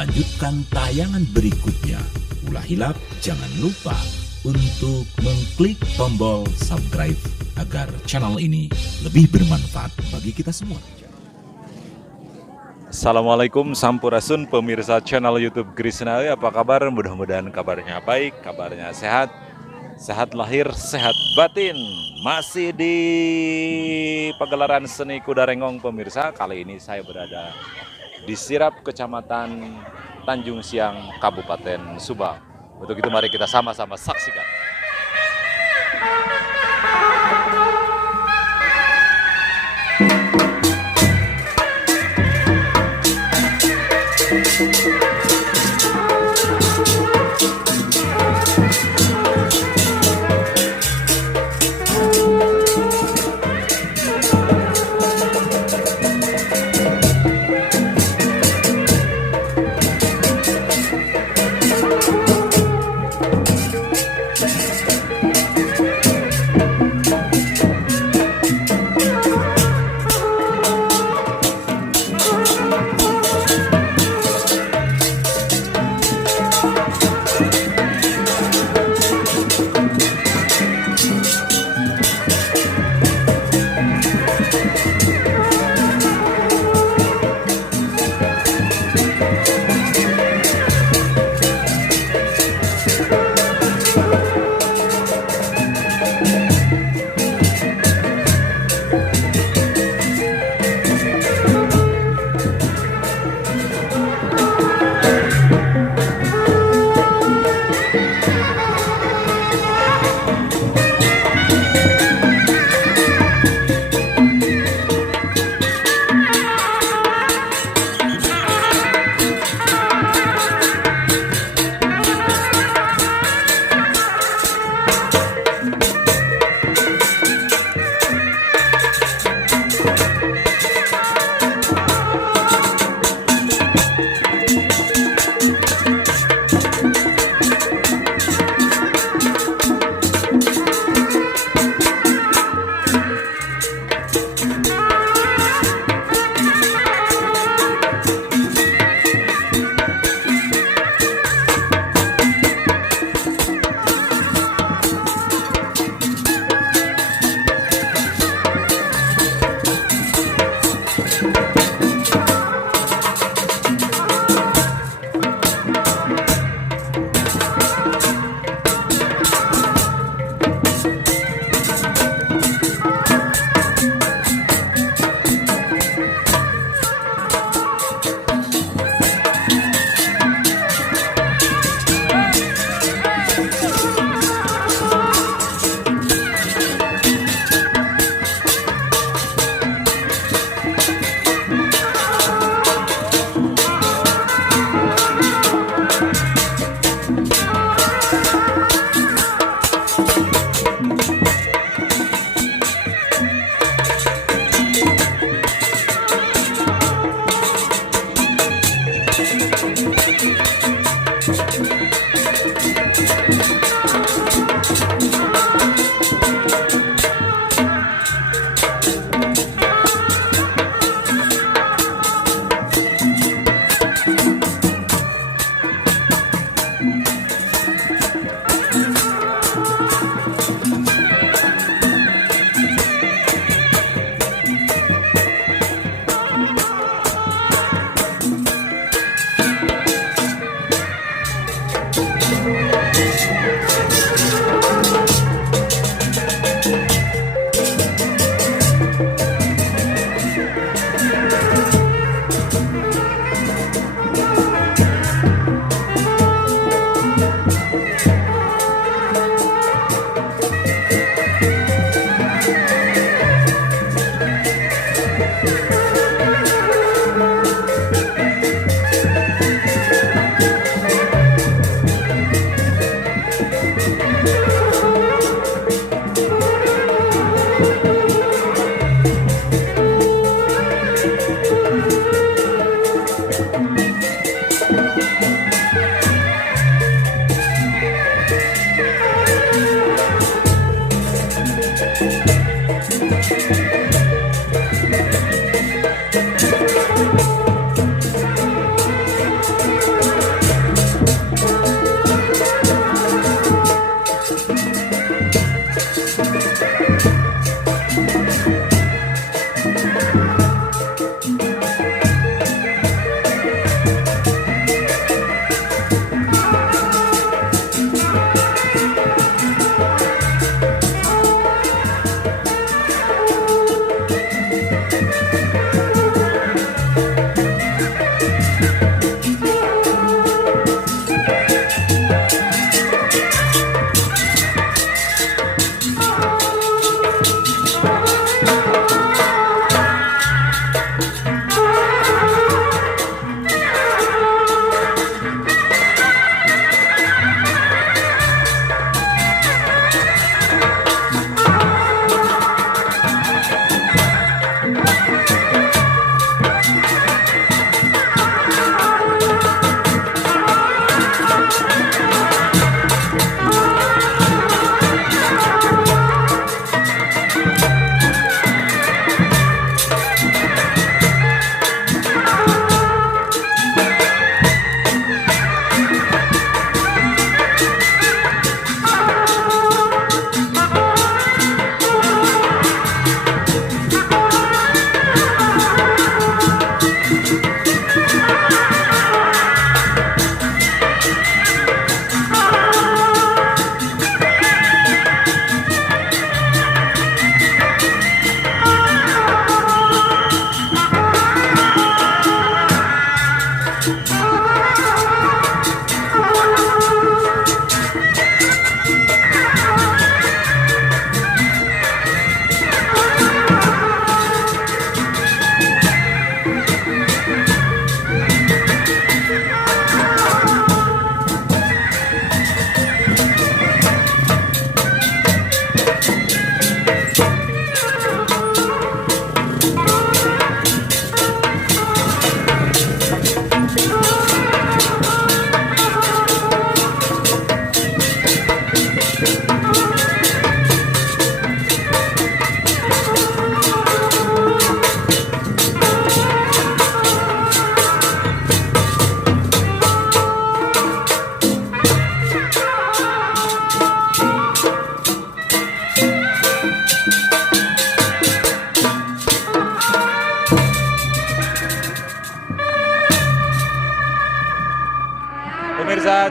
melanjutkan tayangan berikutnya. Ulah hilap, jangan lupa untuk mengklik tombol subscribe agar channel ini lebih bermanfaat bagi kita semua. Assalamualaikum sampurasun pemirsa channel YouTube Krisna. Apa kabar? Mudah-mudahan kabarnya baik, kabarnya sehat. Sehat lahir, sehat batin. Masih di pagelaran seni kuda rengong pemirsa. Kali ini saya berada di Sirap, Kecamatan Tanjung Siang, Kabupaten Subang. Untuk itu mari kita sama-sama saksikan.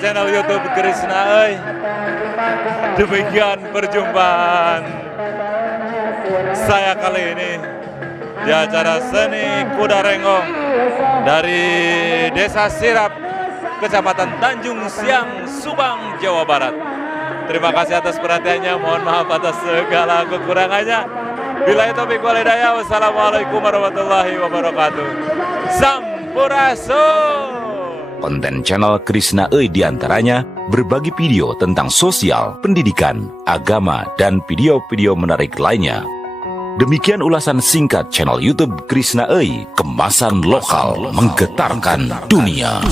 channel YouTube Krishna. Demikian perjumpaan saya kali ini di acara seni kuda renggong dari Desa Sirap, Kecamatan Tanjung Siang, Subang, Jawa Barat. Terima kasih atas perhatiannya, mohon maaf atas segala kekurangannya. Billahi taufiq wal hidayah. Wassalamualaikum warahmatullahi wabarakatuh. Sampurasun. Konten channel Krishna diantaranya berbagi video tentang sosial, pendidikan, agama, dan video-video menarik lainnya. Demikian ulasan singkat channel YouTube Krishna kemasan lokal menggetarkan dunia.